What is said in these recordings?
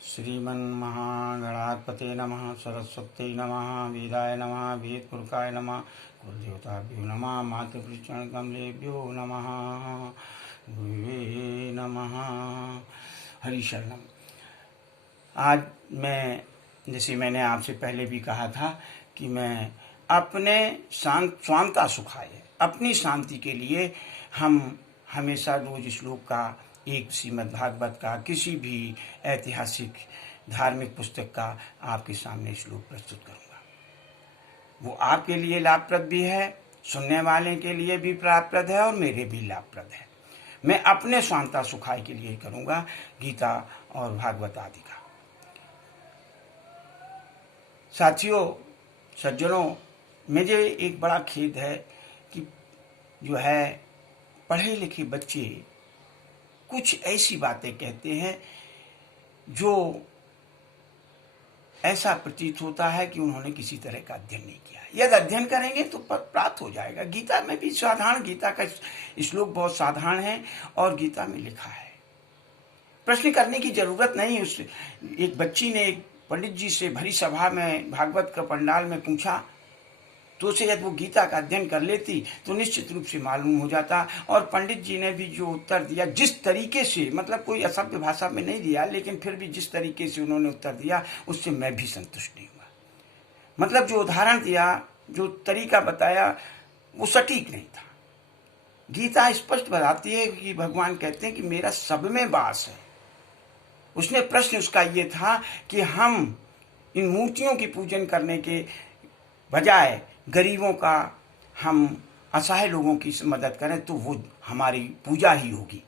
श्रीमन्महागणाधिपतये नमः। सरस्वत्यै नमः। वेदाय नमः। वेदपुरुषाय नमः। कुलदेवताभ्यो नमः। मातृचरणकमलेभ्यो नमः। गुरुवे नमः। हरि शरणम। आज मैं, जैसे मैंने आपसे पहले भी कहा था कि मैं अपने स्वांता सुखाय, अपनी शांति के लिए हम हमेशा रोज श्लोक का, एक श्रीमद् भागवत का, किसी भी ऐतिहासिक धार्मिक पुस्तक का आपके सामने श्लोक प्रस्तुत करूंगा। वो आपके लिए लाभप्रद भी है, सुनने वाले के लिए भी लाभप्रद है और मेरे भी लाभप्रद है। मैं अपने स्वांता सुखाय के लिए करूंगा गीता और भागवत आदि का। साथियों, सज्जनों, मुझे एक बड़ा खेद है कि जो है पढ़े लिखे बच्चे कुछ ऐसी बातें कहते हैं जो ऐसा प्रतीत होता है कि उन्होंने किसी तरह का अध्ययन नहीं किया। यदि अध्ययन करेंगे तो प्राप्त हो जाएगा। गीता में भी साधारण, गीता का श्लोक बहुत साधारण है और गीता में लिखा है, प्रश्न करने की जरूरत नहीं। उस एक बच्ची ने एक पंडित जी से भरी सभा में भागवत का पंडाल में पूछा, तो उसे यदि वो गीता का अध्ययन कर लेती तो निश्चित रूप से मालूम हो जाता। और पंडित जी ने भी जो उत्तर दिया, जिस तरीके से, मतलब कोई असभ्य भाषा में नहीं दिया, लेकिन फिर भी जिस तरीके से उन्होंने उत्तर दिया, उससे मैं भी संतुष्ट नहीं हुआ। मतलब जो उदाहरण दिया, जो तरीका बताया, वो सटीक नहीं था। गीता स्पष्ट बताती है कि भगवान कहते हैं कि मेरा सब में वास है। उसने प्रश्न उसका ये था कि हम इन मूर्तियों की पूजन करने के बजाय गरीबों का, हम असहाय लोगों की मदद करें तो वो हमारी पूजा ही होगी।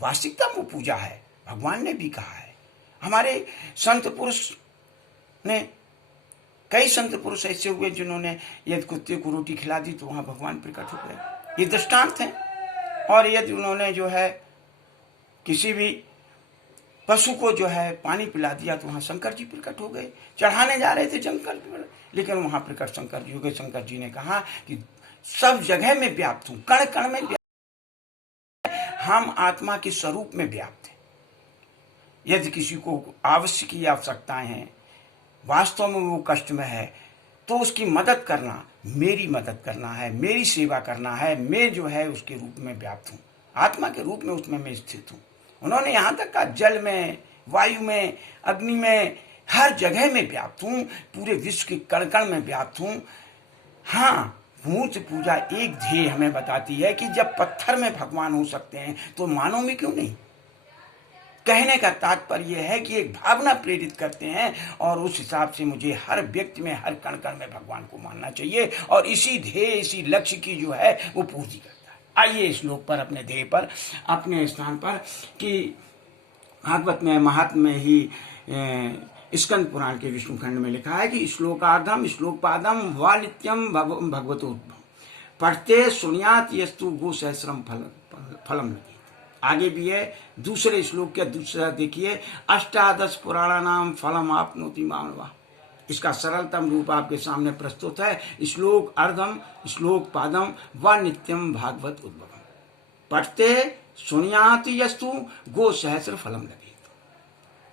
वास्तविकता वो पूजा है, भगवान ने भी कहा है। हमारे संत पुरुष ने, कई संत पुरुष ऐसे हुए जिन्होंने यदि कुत्ते को रोटी खिला दी तो वहां भगवान प्रकट हो गए। ये दृष्टांत है। और यदि उन्होंने जो है किसी भी पशु को जो है पानी पिला दिया तो वहां शंकर जी प्रकट हो गए। चढ़ाने जा रहे थे शंकर, लेकिन वहां प्रकट शंकर जी हो गए। शंकर जी ने कहा कि सब जगह में व्याप्त हूं, कण कण में व्याप्त, हम आत्मा के स्वरूप में व्याप्त हैं। यदि किसी को आवश्यक की आवश्यकताएं हैं, वास्तव में वो कष्ट में है, तो उसकी मदद करना मेरी मदद करना है, मेरी सेवा करना है। मैं जो है उसके रूप में व्याप्त हूं, आत्मा के रूप में उसमें मैं स्थित हूं। उन्होंने यहां तक कहा जल में, वायु में, अग्नि में, हर जगह में व्याप्त हूं, पूरे विश्व के कण कण में व्याप्त हूं। हाँ, मूर्ति पूजा एक ध्येय हमें बताती है कि जब पत्थर में भगवान हो सकते हैं तो मानव में क्यों नहीं। कहने का तात्पर्य यह है कि एक भावना प्रेरित करते हैं और उस हिसाब से मुझे हर व्यक्ति में, हर कण कण में भगवान को मानना चाहिए और इसी ध्येय, इसी लक्ष्य की जो है वो पूर्ति करता है। आइए श्लोक पर, अपने ध्येय पर, अपने स्थान पर, कि भागवत में महात्म में ही स्कंद पुराण के विष्णु खंड में लिखा है कि श्लोकार्धम श्लोकपादम वा नित्यम भगवतोद्भव पढ़ते सुनियात यस्तु गो सहस्रम फलम लगे। आगे भी है, दूसरे श्लोक के दूसरा देखिए, अष्टादश पुराणा नाम फलम आपनोति मानवा। इसका सरलतम रूप आपके सामने प्रस्तुत है। श्लोक अर्धम श्लोक पादम व नित्यम भागवत उद्भवम पढ़ते सुनियाति यस्तु गो सहस्र फलम लगे।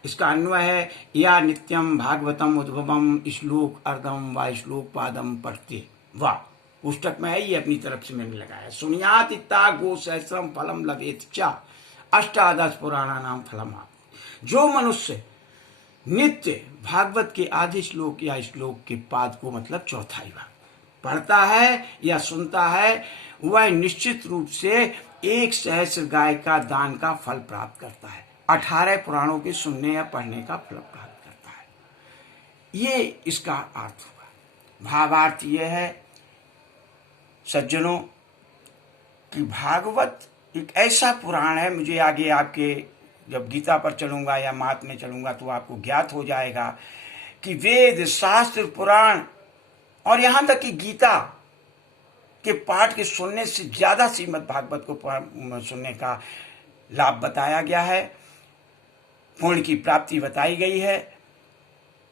इसका अन्वय है, या नित्यम भागवतम उद्भवम श्लोक अर्धम व श्लोक पादम पढ़ते व। पुस्तक में है, ये अपनी तरफ से मैंने लगाया। सुनियात इत्ता गो सहस्रम फलम लभेत च अष्टादश पुराणा नाम फलम आप। जो मनुष्य नित्य भागवत के आधे श्लोक या श्लोक के पाद को, मतलब चौथाई भाग पढ़ता है या सुनता है, वह निश्चित रूप से 1 सहस्र गाय का दान का फल प्राप्त करता है। 18 पुराणों के सुनने या पढ़ने का फल प्राप्त करता है। ये इसका अर्थ हुआ। भावार्थ ये है सज्जनों कि भागवत एक ऐसा पुराण है, मुझे आगे आपके जब गीता पर चलूंगा या महात्म्य में चलूंगा तो आपको ज्ञात हो जाएगा कि वेद, शास्त्र, पुराण और यहां तक कि गीता के पाठ के सुनने से ज्यादा श्रीमद् भागवत को सुनने का लाभ बताया गया है, पुण्य की प्राप्ति बताई गई है।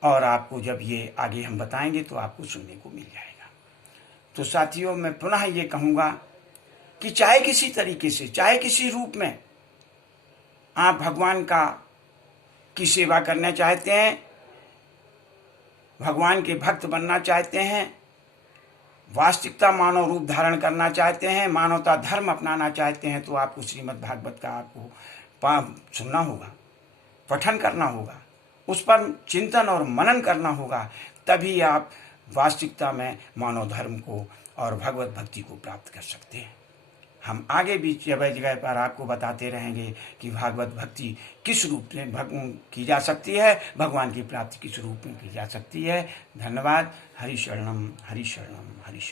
और आपको जब ये आगे हम बताएंगे तो आपको सुनने को मिल जाएगा। तो साथियों, मैं पुनः ये कहूंगा कि चाहे किसी तरीके से, चाहे किसी रूप में आप भगवान का की सेवा करना चाहते हैं, भगवान के भक्त बनना चाहते हैं, वास्तविकता मानव रूप धारण करना चाहते हैं, मानवता धर्म अपनाना चाहते हैं, तो आपको श्रीमद् भागवत का आपको सुनना होगा, पठन करना होगा, उस पर चिंतन और मनन करना होगा। तभी आप वास्तविकता में मानव धर्म को और भगवत भक्ति को प्राप्त कर सकते हैं। हम आगे भी जगह जगह पर आपको बताते रहेंगे कि भागवत भक्ति किस रूप में की जा सकती है, भगवान की प्राप्ति किस रूप में की जा सकती है। धन्यवाद। हरि शरणम हरि शरणम हरि शरणम।